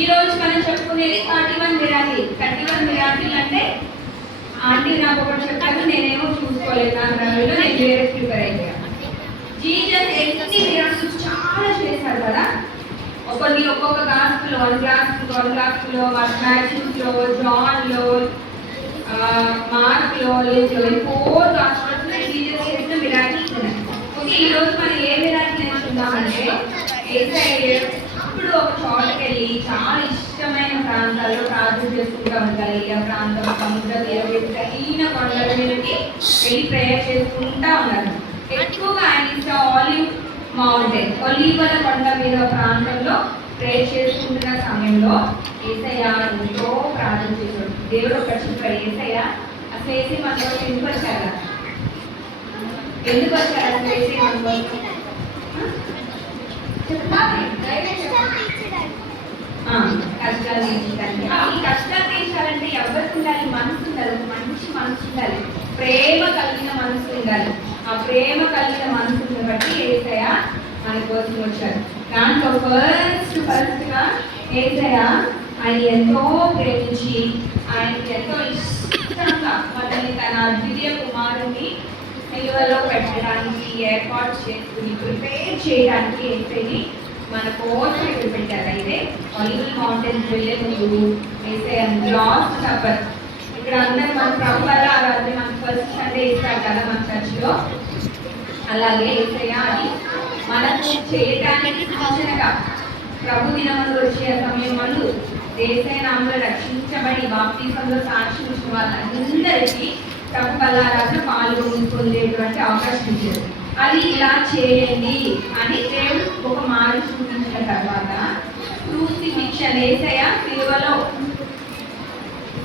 ఈ రోజు మనం చెప్పుకునేది 31 మిరాకిల్. 31 మిరాకిల్ అంటే ఆంటీ నాకు ఒకటి చెప్పాను, నేనేమో చూసుకోలేదు, నా రవిలో నేను వేరే ప్రిపేర్ అయ్యా. జీసస్ ఎన్ని మిరాకిల్స్ చాలా చేశారు కదా. ఒక్కొక్క గాస్పులో 1 గాస్పులో మాథ్యూస్లో, జాన్లో, మార్క్లో, లూక్లో 4 గాస్పుల్లో జీసస్ చేసిన మిరాకిల్స్ ఉన్నాయి. ఓకే, ఈ రోజు మనం ఏ మిరాకిల్ నేర్చుకుందామంటే యేసయ్య ఇప్పుడు ఒక చోటకి వెళ్ళి చాలా ఇష్టమైన ప్రాంతాల్లో ప్రార్థన చేసుకుంటూ ఉంటారు. ఆ ప్రాంతం సముద్ర తీరైన కొండల మీదకి వెళ్ళి ప్రేయర్ చేసుకుంటూ ఉన్నారు. ఎక్కువగా ఆయన ఇష్టం ఆలివ్ మౌంటైన్, ఒలీవల కొండ మీద ప్రాంతంలో ప్రేయర్ చేసుకుంటున్న సమయంలో యేసయ్య ఎంతో ప్రార్థన చేశాడు. దేవుడు ఒక చెప్పాడు, యేసయ్య అసలు వేసి మనలో ఎందుకు వచ్చారా? ఎందుకు వచ్చారు అసలు వేసి మనలో? కష్టాలు తీర్చడానికి. ఈ కష్టాలు తీర్చాలంటే ఎవరికి ఉండాలి? మనసు ఉండాలి, మంచి మనసు ఉండాలి, ప్రేమ కలిగిన మనసు ఉండాలి. ఆ ప్రేమ కలిగిన మనసుని బట్టి యేసయ్య మన కోసం వచ్చారు. దాంట్లో ఫస్ట్గా యేసయ్య ఆయన ఎంతో ప్రేమించి ఆయనకి ఎంతో ఇష్టంగా మనల్ని తన ద్వితీయ కుమారుని నిలువలో పెట్టడానికి ఏర్పాటు చేసుకుని ప్రిపేర్ చేయడానికి యేసయ్యని మన కోసం ఇక్కడ పెట్టారు. అయితే ఒలీవల్ మౌంటైన్స్ వెళ్ళే ముందు యేసయ్య లాస్ట్ సపర్, ఇక్కడ అందరూ మన ప్రభు వల్ల ఆరాధన మనకు ఫస్ట్ సండే ఇస్తారు కదా మన చర్చిలో, అలాగే యేసయ్య అది మనకు చేయడానికి సూచనగా ప్రభు దినములు వచ్చే సమయం ముందు యేసయ్య నామములో రక్షించబడి బాప్తిసంలో సాక్షి ఇచ్చిన వాళ్ళందరికీ ప్రభు వల్ల ఆరాధన పాల్గొనేటువంటి అవకాశం ఇచ్చారు. అది ఇలా చేయండి అని దేవుడు ఒక మాట చూపించిన తర్వాత క్రూసిఫిక్షన్ యేసయ్య సిలువలో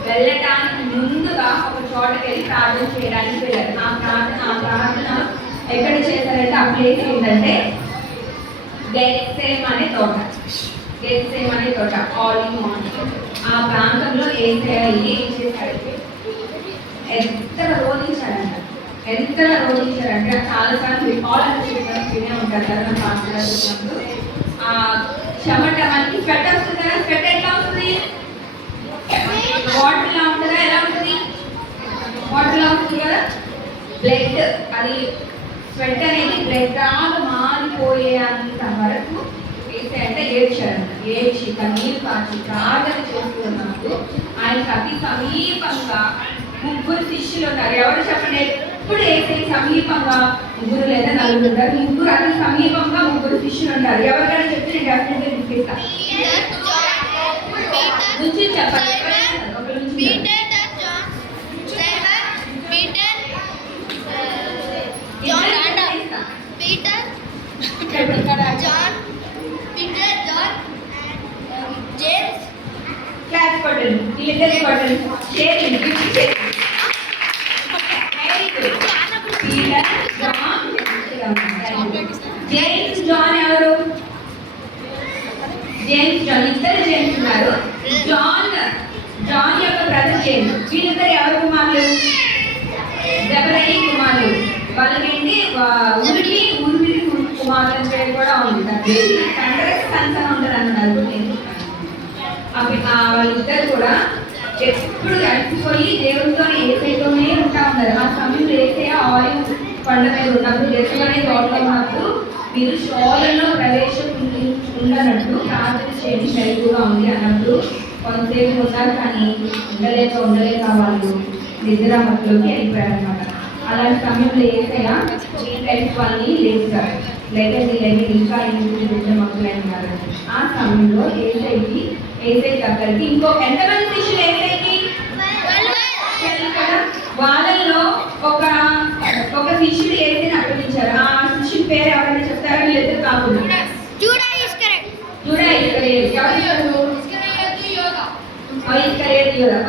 వెళ్ళటానికి ముందుగా ఒక చోటకి వెళ్ళి ప్రార్థన చేయడానికి వెళ్ళారు. ఆ ప్రార్థన ఎక్కడ చేశారంటే ఆ ప్లేస్ ఏంటంటే గెత్సేమ్ అనే తోట ఆలివ్ మౌంటైన్. ఆ ప్రాంతంలో యేసయ్య ఏం చేశారంటే ఎంతగా రోధించారంటే చాలాసార్లు వినే ఉంటారు కదా మన పాత్రలో చూసినప్పుడు. ఆ చెమట మనకి స్వెట్ వస్తుంది కదా, స్వెట్ ఎట్లా వస్తుంది? వాటర్ లా ఉంటుందా? ఎలా ఉంటుంది? వాటర్ లా ఉంటుంది కదా. బ్లడ్, అది స్వెట్ అనేది బ్లడ్ లాగా మారిపోయేంత వరకు అంటే ఏడ్చి కన్నీరు కాచి ప్రార్థన చేస్తున్నప్పుడు ఆయనకు అతి సమీపంగా 3 శిష్యులు ఉన్నారు. ఎవరు చెప్పండి? ఎప్పుడు యేసయ్య సమీపంగా 3 లేదా 4 ఉంటారు. 3 అతి సమీపంగా 3 శిష్యులు ఉంటారు. ఎవరికైనా చెప్తే నేను డెఫినెట్గా చూపిస్తాను. నుంచి చెప్పండి. క్లాస్ కొట్టండి, వీళ్ళిద్దరిని కొట్టండి, షేరింగ్ గిఫ్ట్ చేయండి. పీటర్, జేమ్స్, జాన్ ఎవరు? ఇద్దరు జేమ్స్ ఉన్నారు. జాన్ యొక్క బ్రదర్ జేమ్స్. వీళ్ళిద్దరు ఎవరు కుమారులు? జబదయి కుమారులు. వాళ్ళకేంటి ఊరికి కుమారుల పేరు కూడా ఉంది. తండ్రి సంతానం ఉంటారు అన్నారు. వాళ్ళిద్దరు కూడా ఎప్పుడు అడిచిపోయి దేవుడితో యేసయ్యతోనే ఉంటా ఉన్నారు. ఆ సమయంలో యేసయ్య ఆలివ్ కొండ మీద ఉన్నప్పుడు, గెత్సేమనే తోటలో ఉన్నప్పుడు మీరు షోలలో ప్రవేశం ఉండనట్టు ప్రార్థన చేయండి, సరిగ్గా ఉంది అన్నప్పుడు కొంతసేపు ఉన్నారు. కానీ ఉండలేక వాళ్ళు నిద్రమత్తులోకి వెళ్ళిపోయారు అనమాట. అలాంటి సమయంలో యేసయ్య వాళ్ళని లేస్తారు. లేదండి ఇంకా నిద్రమత్తులు అన్నారు. ఆ సమయంలో యేసయ్య దగ్గరికి ఇంకో ఎంతమంది శిష్యులు యేసయ్యకి? వాళ్ళల్లో ఒక శిష్యుడు యేసయ్యని అప్పగించారు. ఆ శిష్యుడి పేరు ఎవరైనా చెప్తారా? వీళ్ళిద్దరు కాకుండా జూడా ఇస్కరియోతు.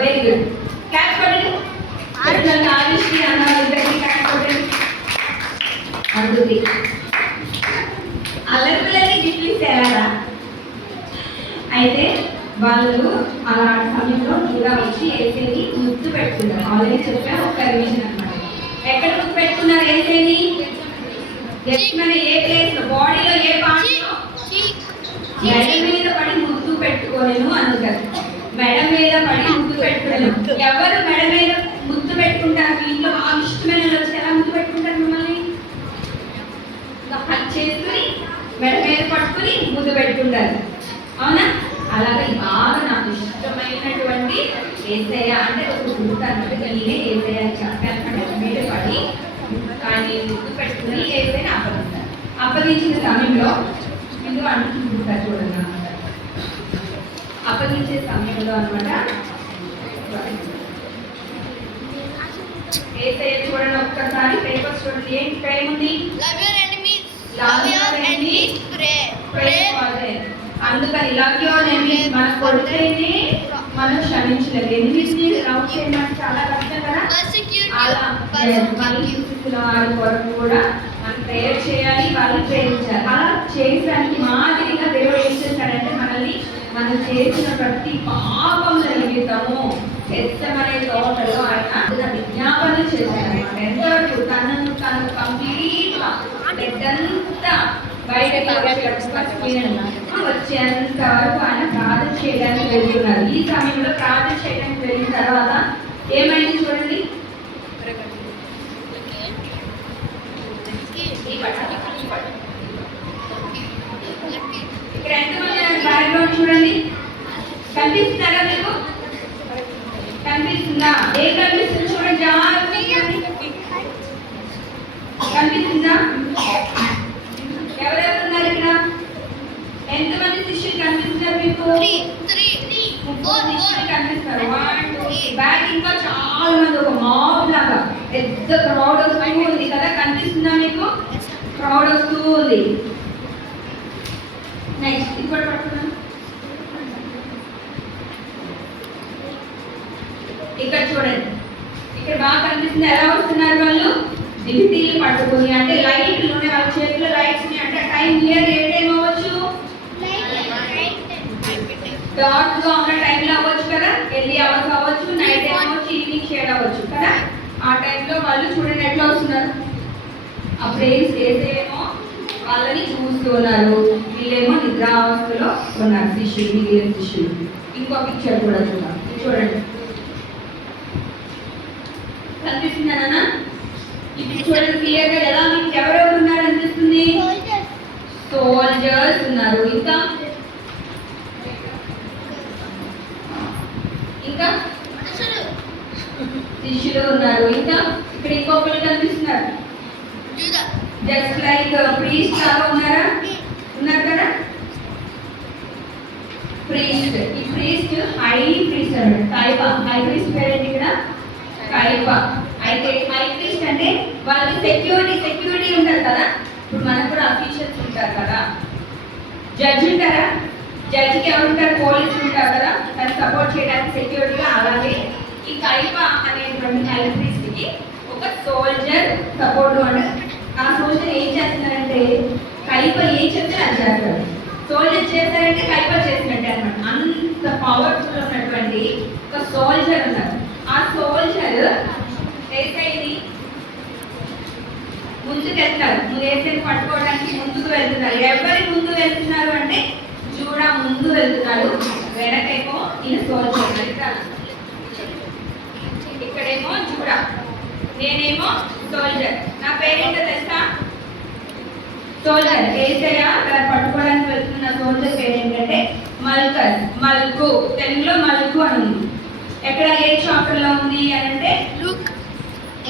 Very good. క్యాచ్ పడండి. ఆదిష్టి అన్న ఇద్దరికి క్యాచ్ పడండి. అందుకే అల్లరి పిల్లల్ని గిఫ్ట్లు ఇస్తారా? అయితే వాళ్ళు అలా సమయంలో కూడా వచ్చి యేసయ్యని ముద్దు పెట్టుకున్నారు. ఆల్రెడీ చెప్పారు, ఒక రివిజన్ అనమాట. ఎక్కడ ముద్దు పెట్టుకున్నారు యేసయ్యని? గెత్సేమనే ఏ ప్లేస్ లో? బాడీలో ఏ పార్ట్ లో? మెడ మీద పడి ముద్దు పెట్టుకున్నారు. పెట్టుకోలేను అనుకుంటారు. మెడ మీద పడి ముద్దు పెట్టుకోలేను. ఎవరు మెడ మీద ముద్దు పెట్టుకుంటారు? ఇంట్లో బాగా ఇష్టమైన వాళ్ళు వచ్చి ఎలా ముద్దు పెట్టుకుంటారు? మిమ్మల్ని హక్ చేసుకుని మెడ మీద పట్టుకుని ముద్దు పెట్టుకుంటారు, అవునా? అలాగే బాగా నాకు ఇష్టమైనటువంటి యేసయ్య అంటే ఒక గుర్తు అన్నట్టుగా నేనే యేసయ్య చెప్పాను మీద పడి కానీ ముద్దు పెట్టుకుని యేసయ్యని అప్పగిస్తారు. అప్పగించిన సమయంలో ఇందులో అంటుకుంటారు చూడండి అన్నమాట. అప్పగించే సమయంలో అనమాట యేసయ్య చూడండి ఒక్కసారి పేపర్స్ చూడండి. ఏంటి ప్రేమ ఉంది? అందుకని లవ్ యువర్ ఎనిమీస్ మన కొడితేనే మనం క్షమించలేదు. ఎనిమీస్ని లవ్ చేయడం చాలా కష్టం కదా. అలా వారి కొరకు కూడా మనం ప్రేయర్ చేయాలి, వాళ్ళు ప్రేమించాలి. అలా చేయడానికి మాదిరిగా దేవుడు ఏం చేశాడంటే మనల్ని మనం చేసిన ప్రతి పాపముల నిమిత్తము ఎత్తమనే తోటలో ఆయన విజ్ఞాపన చేశాడన్నమాట. ఎంతవరకు తనను తను కంప్లీట్గా పెద్దంతా బయటకు వచ్చేంత వరకు ఆయన ప్రార్థన చేయడానికి వెళ్తున్నారు. ఈ సమయంలో ప్రార్థన చేయడానికి వెళ్ళిన తర్వాత ఏమైంది చూడండి. ఇక్కడ ఎంతమంది బ్యాక్గ్రౌండ్ చూడండి, కనిపిస్తున్నారా మీకు? కనిపిస్తుందా? ఏం కనిపిస్తుంది చూడండి, కనిపిస్తుందా? ఎవరెవరు ఉన్నారు ఇక్కడ? ఎంతమంది శిష్యులు కనిపిస్తున్నారు మీకు? 3 శిష్యులు కనిపిస్తారు. బ్యాక్ ఇంకా చాలా మంది, ఒక మాబ్ లాగా పెద్ద క్రౌడ్ వస్తూ ఉంది కదా, కనిపిస్తుందా మీకు? క్రౌడ్ వస్తూ ఉంది. నెక్స్ట్ ఇప్పుడు పట్టుకున్నాను. ఇక్కడ చూడండి, ఇక్కడ బాగా కనిపిస్తుంది. ఎలా వస్తున్నారు వాళ్ళు? దివిటీలు పట్టుకుని, అంటే లైట్లు ఉన్నాయి వాళ్ళ చేతిలో, లైట్స్ ఉన్నాయి. అంటే టైం నియర్ ఏ టైం అవ్వచ్చు? డాట్ గా ఉన్న టైంలో అవ్వచ్చు కదా, ఎర్లీ అవర్స్ అవ్వచ్చు, నైట్ టైం అవ్వచ్చు, ఈవినింగ్ షేడ్ అవ్వచ్చు కదా. ఆ టైంలో వాళ్ళు చూడండి ఎట్లా వస్తున్నారు. అప్పుడు ఏం చేసేమో వాళ్ళని చూస్తూ ఉన్నారు, వీళ్ళేమో నిద్రావస్థలో ఉన్నారు శిష్యులు, మిగిలిన శిష్యులు. ఇంకో పిక్చర్ కూడా చూడండి, కనిపిస్తుందన్నా? ఇప్పుడు చూడండి క్లియర్ గా ఎలా మీకు ఎవరెవరు ఉన్నారు అనిపిస్తుంది? సోల్జర్స్ ఉన్నారు, ఇంకా ఇంకా శిష్యులు ఉన్నారు, ఇంకా ఇక్కడ ఇంకొకరు కనిపిస్తున్నారు. జస్ట్ లైక్ ప్రీస్ట్ లాగా ఉన్నారా? ఉన్నారు కదా ప్రీస్ట్. ఈ ప్రీస్ట్ హై ప్రీస్ట్ అన్నమాట. కైఫా హై ప్రీస్ట్ పేరేంటి ఇక్కడ? కైఫా. అయితే హై ప్రీస్ట్ అంటే వాళ్ళకి సెక్యూరిటీ ఉంటారు కదా. ఇప్పుడు మనకు కూడా అఫీషియల్స్ ఉంటారు కదా. జడ్జ్ ఉంటారా? జడ్జికి ఎవరు ఉంటారు? పోలీసులు ఉంటారు కదా, దాన్ని సపోర్ట్ చేయడానికి సెక్యూరిటీగా. అలాగే ఈ కైఫా అనేటువంటి హై ప్రీస్ట్కి ఒక సోల్జర్ సపోర్ట్ అంటారు. ఆ సోల్జర్ ఏం చేస్తున్నారంటే కైఫా ఏం చెప్తే అది చేస్తారు. సోల్జర్ చేస్తారంటే కైఫా చేసినట్టే అనమాట. అంత పవర్ఫుల్ ఉన్నటువంటి ఒక సోల్జర్ ఉన్నారు. ఆ సోల్జర్ ఏసైని ముందుకు వెళ్తారు. ఏసైని పట్టుకోవడానికి ముందుకు వెళ్తున్నారు. ఎవరి ముందు వెళ్తున్నారు అంటే జూడా ముందు వెళ్తున్నారు, వెనకేమో ఈయన సోల్జర్. ఇక్కడేమో జూడా, నేనేమో సోల్జర్. నా పేరేంటో తెలుసా? సోల్జర్. ఏసయ్య అక్కడ పట్టుకోవడానికి వెళ్తున్న సోల్జర్ పేరేంటంటే మల్కస్. మల్కు, తెలుగులో మల్కు అని ఉంది. ఎక్కడ ఏ చాప్టర్ లో ఉంది అని అంటే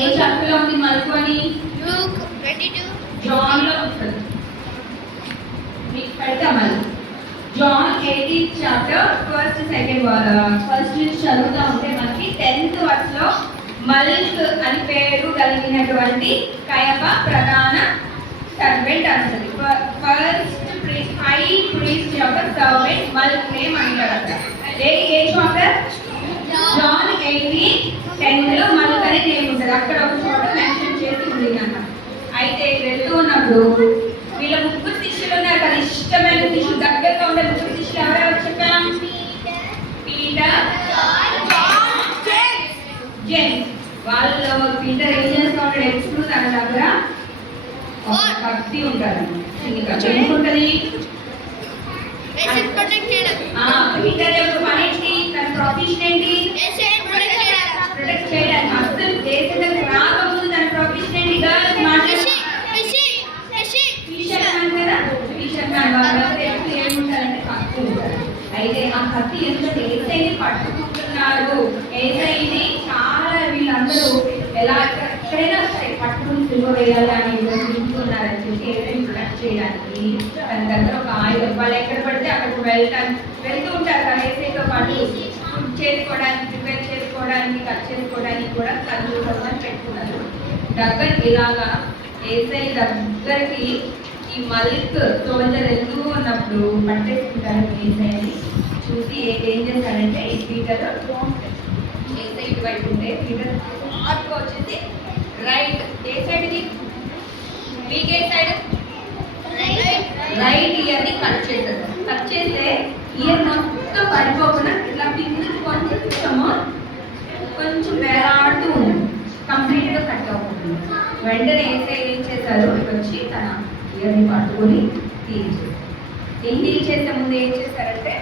ఏ చాప్టర్ లో ఉంది మల్కు అని? జాన్ లో ఉంటుంది. మీకు పెడతా మళ్ళీ. జాన్ 18th చాప్టర్ ఫస్ట్ నుంచి చదువుతూ ఉంటే మనకి 10th verse లో మల్క్ అని పేరు కలిగినటువంటి కయప ప్రధాన సర్వెంట్ అంటుంది. ఫస్ట్ ప్రీస్ట్, హై ప్రీస్ట్ యొక్క సర్వెంట్ మల్క్ నేమ్ అంటారు. ఏ చాప్టర్? జాన్ 18:10 లో మల్క్ అనే నేమ్ ఉంటుంది. అక్కడ ఒక చోట మెన్షన్ చేసి ఉంది అన్నమాట. అయితే వెళ్తూ ఉన్నప్పుడు వీళ్ళ 3 శిష్యులు ఉన్నారు కదా, ఇష్టమైన శిష్యులు, దగ్గరగా ఉండే 3 శిష్యులు ఎవరెవరు చెప్పాం? Peter, James. వాళ్ళు పీటర్ ఏం చేస్తూ ఉంటాడు? ఎప్పుడు తన దగ్గర ఒక కత్తి ఉంటుంది. ఉంటుంది పీటర్ యొక్క పని ఏంటి? తన ప్రొఫెషన్ ఏంటి? ప్రొటెక్ట్ చేయడానికి. అసలు యేసు దగ్గరికి రాకముందు తన ప్రొఫెషన్ ఏంటి? గర్ల్స్ మాట్లాడారు ఏముంటారంటే కత్తి ఉంటారు. అయితే ఆ కత్తి ఎందుకంటే ఏసైని పట్టుకుంటున్నారు. ఏసైని చాలా వీళ్ళందరూ ఎలా ఎక్కడైనా సరే పట్టుకుని సిలువ వేయాలి అని వింటున్నారని చెప్పి ఏసైని ప్రొటెక్ట్ చేయడానికి తన దగ్గర ఒక ఆయుధం, వాళ్ళు ఎక్కడ పడితే అక్కడికి వెళ్తూ ఉంటారు కదా ఏసైతో పాటు ఫుడ్ చేసుకోవడానికి, ప్రిపేర్ చేసుకోవడానికి, కట్ చేసుకోవడానికి కూడా కత్తులు కోసం పెట్టుకున్నారు. దగ్గర ఇలాగా ఏసై దగ్గరికి ఈ మలిక్ సోల్జర్ వెళ్తూ ఉన్నప్పుడు పట్టేసుకుంటారు. ఏసైని చూసి ఏం చేస్తాడంటే ఈ పీటర్ ఏసై ఇటువైపు ఉంటే పీటర్ హార్ట్గా వచ్చేసి రైట్ ఏ సైడ్కి మీకే సైడ్ రైట్ ఇయర్ని కట్ చేస్తారు. కట్ చేస్తే ఇయర్ మొత్తం పడిపోకుండా ఇట్లా కిందకి కొంచెం వేలాడుతూ ఉంది, కంప్లీట్గా కట్ అవుతుంది. వెంటనే ఏం చేశారు వచ్చి తన ఇయర్ని పట్టుకొని హీల్ చేశారు. హీల్ చేసే ముందు ఏం చేశారంటే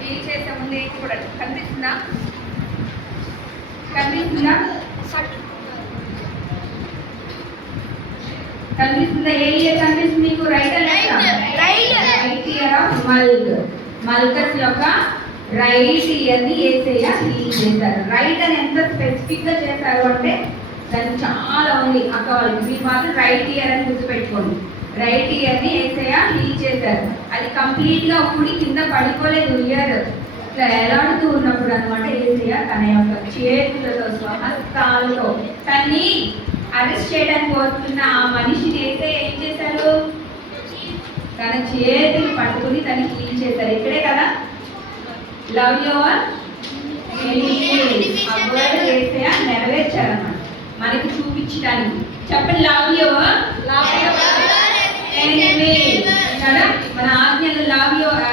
హీల్ చేసే ముందు ఏం కూడా కనిపిస్తుందా? కనిపిస్తుందా? ఏ ఇయర్ కనిపిస్తుంది మీకు? రైట్ ఇయర్ ఆఫ్ మల్కస్ యొక్క రైట్ ఇయర్ని ఏసయ్య హీల్ చేశారు. రైట్ అని ఎంత స్పెసిఫిక్ గా చేశారు అంటే దానికి చాలా ఉంది అక్క వాళ్ళకి. మీరు మాత్రం రైట్ ఇయర్ అని గుర్తుపెట్టుకోండి. రైట్ ఇయర్ని ఏసయ్య హీల్ చేశారు. అది కంప్లీట్ గా ఉడి కింద పడిపోలేదు. ఇయర్ ఇట్లా ఎలాడుతూ ఉన్నప్పుడు అనమాట ఏసయ్య తన యొక్క చేతులతో స్వహస్తాలతో తన్ని అరెస్ట్ చేయడానికి వస్తున్న ఆ మనిషిని అయితే ఏం చేశారు? తన చేతులు పట్టుకుని తనని హీల్ చేశారు. ఇక్కడే కదా లవ్ యువర్ నెరవేర్చారన్నమాట మనకి చూపించడానికి. చెప్పండి లవ్ యువర్ కదా. మన ఆజ్ఞలు లవ్ యువర్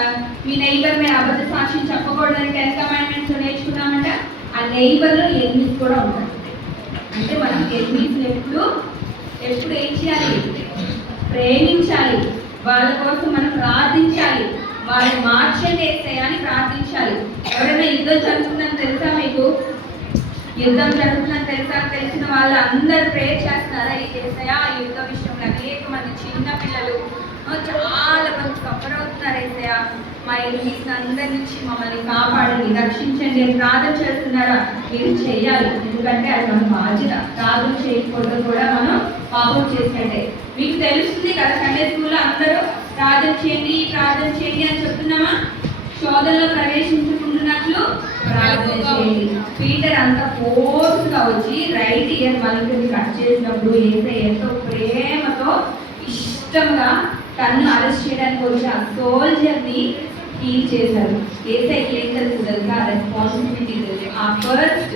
మీ నైబర్ మీద అబద్ధ సాక్ష్యం చెప్పకూడదని 10 కమాండ్మెంట్స్ నేర్చుకున్నామంట. ఆ నైబర్లో ఎనిమిస్ కూడా ఉంటాయి. అంటే మనం ఎనిమిస్ ఎప్పుడు ఏం చేయాలి? ప్రేమించాలి. వాళ్ళ కోసం మనం ప్రార్థించాలి. వాళ్ళని మార్చండి అని ప్రార్థించాలి. ఎవరైనా యుద్ధం జరుగుతుందని తెలుసా మీకు? యుద్ధం జరుగుతుందని తెలిసిన వాళ్ళు అందరూ ప్రేయర్ చేస్తున్నారా? ఈ ఏసయ్య ఆ యుద్ధ విషయంలో అనేక మంది చిన్న పిల్లలు చాలా మంది సఫర్ అవుతున్నారు. ఏసయ్య మా ఎనిమిస్ అందరి నుంచి మమ్మల్ని కాపాడండి, రక్షించండి అని ప్రార్థన చేస్తున్నారా? మీరు చేయాలి. ఎందుకంటే అది మన బాధ్యత. ప్రార్థన చేయకపోతే కూడా మనం పాపం చేసినట్టే. మీకు తెలుస్తుంది కదా సండే స్కూల్లో అందరూ ప్రార్థన చేయండి అని చెప్తున్నామా? శోధనలో ప్రవేశించుకుంటున్నట్లు ప్రార్థన చేయండి. పీటర్ అంత ఫోర్స్గా వచ్చి రైట్ ఇయర్ మలికని కట్ చేసినప్పుడు ఏసయ్య ఎంతో ప్రేమతో ఇష్టంగా తను అరెస్ట్ చేయడానికి వచ్చి ఆ సోల్జర్ని హీల్ చేశారు. ఏసైకి ఏం తెలుసు తెలుసా? రెస్పాన్సిబిలిటీ తెలుసు. ఆ ఫస్ట్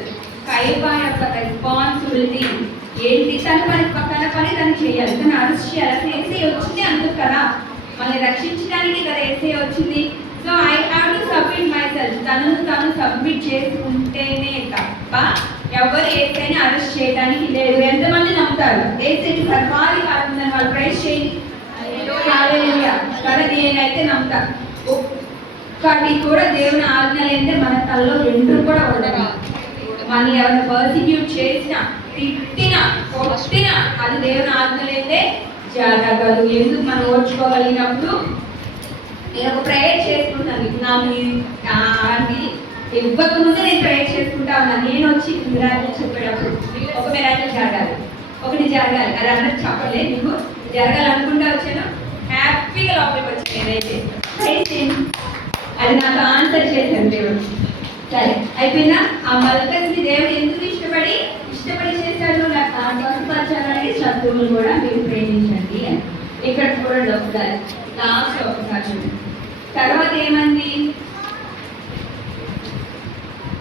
కైఫా యొక్క రెస్పాన్సిబిలిటీ ఏంటి? తన పని తను చేయాలి. తను అరెస్ట్ చేయాలి. ఏసై వచ్చింది అందుకు కదా, మనల్ని రక్షించడానికి కదా ఏసై వచ్చింది. So I have to submit my self. తను సబ్మిట్ చేసుకుంటేనే తప్ప ఎవరు ఏసైని అరెస్ట్ చేయడానికి లేదు. ఎంతమంది నమ్ముతారు? ఏసైకి సర్వాది కాకుండా వాళ్ళు ప్రైజ్ చేయండి కదా. నేనైతే నమ్ముతా. ఒక్కటి కూడా దేవుని ఆజ్ఞ లేదంటే మన తల్లో రెండు కూడా ఉండదు. మనల్ని ఎవరిని పర్సిక్యూట్ చేసినా, తిట్టినా, కొట్టినా అది దేవుని ఆజ్ఞ లేదే జరగదు. ఎందుకు మనం ఓర్చుకోగలిగినప్పుడు నేను ఒక ప్రేయర్ చేసుకుంటాను. నాకు ఇవ్వకముందు నేను ప్రేయర్ చేసుకుంటా ఉన్నాను. నేను వచ్చి మిరాకిల్ చెప్పేటప్పుడు ఒక మిరాకిల్ జరగాలి, ఒకటి జరగాలి. అది అందరూ చెప్పలేదు. నీకు జరగాలనుకుంటా వచ్చాను. హ్యాపీగా లోపలికి వచ్చి నేనైతే అది నాకు ఆన్సర్ చేశాను దేవుడు. సరే అయిపోయినా ఆ మల్కస్ని దేవుడు ఎందుకు ఇష్టపడి చేశాడు? నాకు స్వస్థపరచాలని శత్రువులు కూడా మీరు ప్రేమించండి అని. ఇక్కడ చూడండి ఒకసారి, లాస్ట్ ఒకసారి తర్వాత ఏమంది?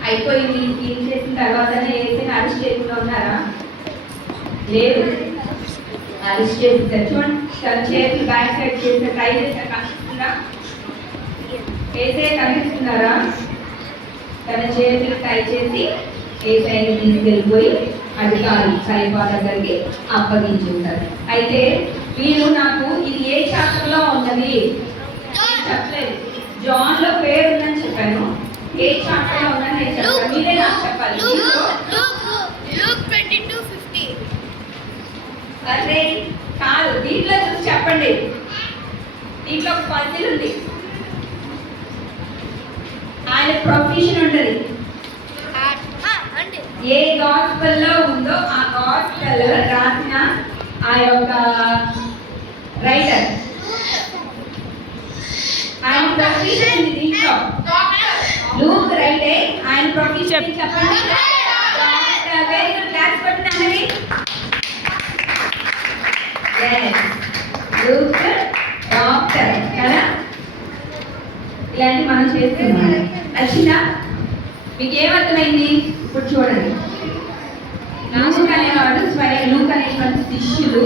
అయిపోయింది. ఏం చేసిన తర్వాతనే ఏదైనా అరెస్ట్ చేయకుండా ఉన్నారా? లేదు, అరెస్ట్ చేస్తారు. చూడండి తన చేతులు బ్యాక్ సైడ్ చేస్తే ట్రై చేస్తే కనిపిస్తుందా? ఏసై కనిపిస్తున్నారా? తన చేతులు ట్రై చేసి ఏసైని తీసుకెళ్ళిపోయి అధికారి కైఫా దగ్గరికి అప్పగించి ఉంటారు. అయితే మీరు నాకు ఇది ఏ చాప్టర్ లో ఉన్నది చెప్పలేదు. జాన్ లో పేరు ఉందని చెప్పాను. ఏ చాప్టర్ లో ఉందని నేను చెప్పాను. మీరే నాకు చెప్పాలి. అరే కాదు, దీంట్లో చూసి చెప్పండి. దీంట్లో ఒక పజిల్ ఉంది. ఆయన ప్రొఫెషన్ ఉంటుంది. ఏ గాస్పెల్ లో ఉందో ఆ గాస్పెల్ రాసిన ఆ యొక్క రైటర్ ఆయన ప్రొఫెషన్ ఉంది. దీంట్లో లూక్ రైటే. ఆయన ప్రొఫెషన్ చెప్పండి. Very good. క్లాస్ పట్టినామని లూక్ డాక్టర్ కదా. ఇలాంటి మనం చేస్తున్నాం. నచ్చిందా? మీకు ఏమర్థమైంది? ఇప్పుడు చూడండి. లూక్ అనేవాడు స్వయం లూక్ అనేటువంటి శిష్యులు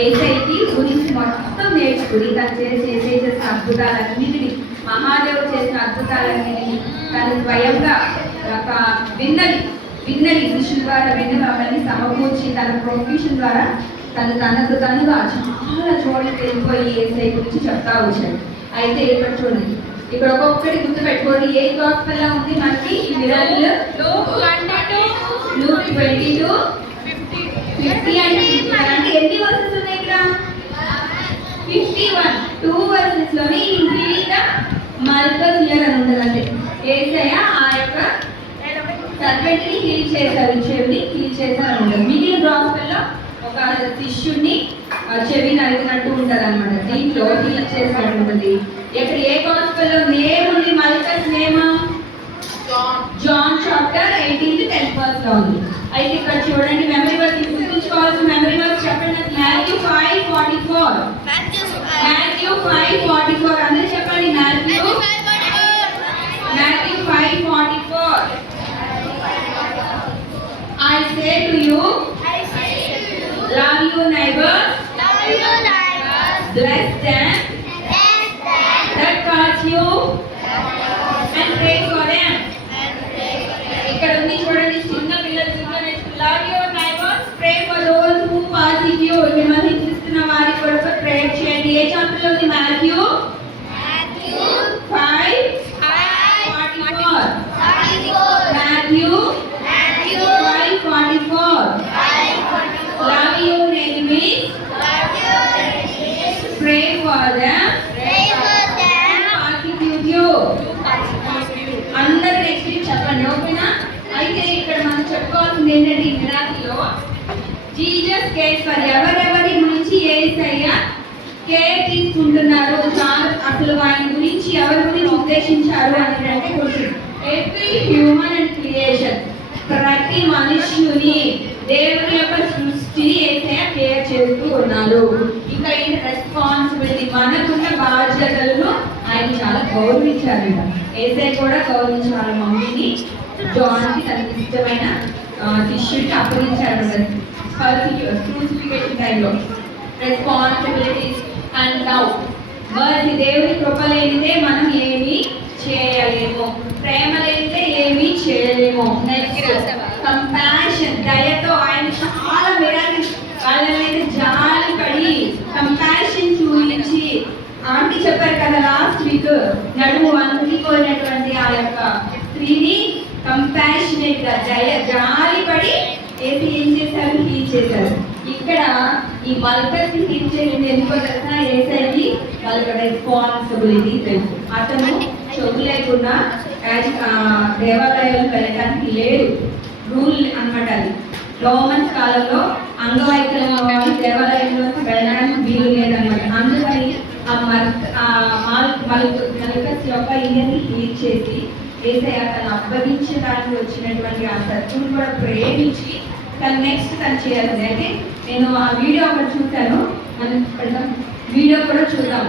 ఏసైకి గురించి మొత్తం నేర్చుకుని తను చేసిన అద్భుతాలన్నిటిని, మహాదేవుడు చేసిన అద్భుతాలన్నిటిని తను స్వయంగా ఒక విన్నది శిష్యుల ద్వారా విన్నవి అవన్నీ సమకూర్చి తన ప్రొఫెషన్ ద్వారా తనకు తనుగా చాలా చోట్లకి వెళ్ళిపోయి ఏసై గురించి చెప్తా వచ్చాడు. అయితే ఇక్కడ చూడండి, ఇక్కడ ఒక్కొక్కటి గుర్తు పెట్టుకోండి. ఏ గాస్పెల్ లో ఉంది మనకి? మిరల్, లూక్ 22, 50 అంటే ఎన్ని వర్సెస్ ఉన్నాయి ఇక్కడ? 51. 2 వర్సెస్ లోనే మల్కస్ హియర్ అని ఉంటుంది. అంటే ఏసయ్య ఆ యొక్క సర్వెంట్ ని హీల్ చేశారు, చెవిని హీల్ చేశారు ఉంటుంది. మిగిలిన గాస్పెల్ లో ఒక శిష్యుడిని చెవి నలిగినట్టు ఉంటుంది అనమాట. దీంట్లో హీల్ చేసినట్టు ఉంటుంది. ఇక్కడ ఏ గాస్పెల్ లో నేమ్ ఉంది? మల్కస్ నేమ్ జాన్ చాప్టర్ 18-10 లో ఉంది. అయితే ఇక్కడ చూడండి, మెమరీ వర్క్ గుర్తుంచుకోవాల్సిన మెమరీ వర్క్ చెప్పండి. మాథ్యూ 5:44. మాథ్యూ 5:44 అందరూ చెప్పండి. Matthew 5:44. I say to you, love your neighbors, bless them that curse you, and pray for them. ఇక్కడ ఉంది చూడండి, చిన్న పిల్లలు love your neighbors, pray for those who persecute you. మిమ్మల్ని హింసిస్తున్న వారి కొరకు ప్రేయర్ చేయండి. ఏ చాప్టర్ లో ఉంది? Matthew 5:44. Matthew 5:44. Love your enemies, pray for them, persecute you. అందరూ నెక్స్ట్ చెప్పండి, ఓకేనా? అయితే ఇక్కడ మనం చెప్పుకోవాల్సింది ఏంటంటే, ఈ మిరాకిల్లో జీసస్ కేర్ ఫర్ ఎవరెవరి గురించి యేసయ్య కేర్ తీసుకుంటున్నారు, అసలు ఆయన గురించి ఎవరి గురించి ఉద్దేశించారు అని అంటే ఎవ్రీ హ్యూమన్ అండ్ క్రియేషన్, ప్రతి మనుష్యుని దేవుని యొక్క సృష్టిని యేసయ్య కేర్ చేస్తూ ఉన్నారు. ఇంకా ఈ రెస్పాన్సిబిలిటీ, మనకున్న బాధ్యతలను ఆయన చాలా గౌరవించారు. యేసయ్య కూడా గౌరవించారు. మమ్మీని జాన్కి తనకి ఇష్టమైన శిష్యుడికి అప్పగించారు. క్రూసిఫికేషన్ టైంలో రెస్పాన్సిబిలిటీస్ అండ్ లవ్. మరి దేవుని కృప లేనిదే మనం ఏమీ చేయలేము, ప్రేమ లేనిదే ఏమీ చేయలేము. నెక్స్ట్ కంపాషన్, దయతో ఆయన చాలా మిరాకిల్స్, వాళ్ళనైతే జాలి పడి కంపాషన్ చూపించి, ఆంటీ చెప్పారు కదా లాస్ట్ వీక్, నడుము వంగిపోయినటువంటి ఆ యొక్క స్త్రీని కంపాషనేట్ గా జాలి పడి ఏం చేశారు? హీల్ చేశారు. ఇక్కడ ఈ మల్కస్ హీల్ చేయండి ఎందుకో తెలుసా? యేసయ్యకి వాళ్ళకి రెస్పాన్సిబిలిటీ తెలుసు. అతను చదువు లేకుండా దేవాలయాలకు వెళ్ళడానికి లేదు, రూల్ అనమాట. అది రోమన్స్ కాలంలో అంగవైకల్యం వాళ్ళు దేవాలయంలోకి వెళ్ళడానికి వీలు లేదనమాట. అందుకని మల్కస్ యొక్క ఇండియన్ని హీల్ చేసి యేసయ్య తను అప్పగించడానికి వచ్చినటువంటి ఆ శత్రువుని కూడా ప్రేమించి తను నెక్స్ట్ తను చేయాలి. అయితే నేను ఆ వీడియో ఒకటి చూశాను, మనం వీడియో కూడా చూద్దాం.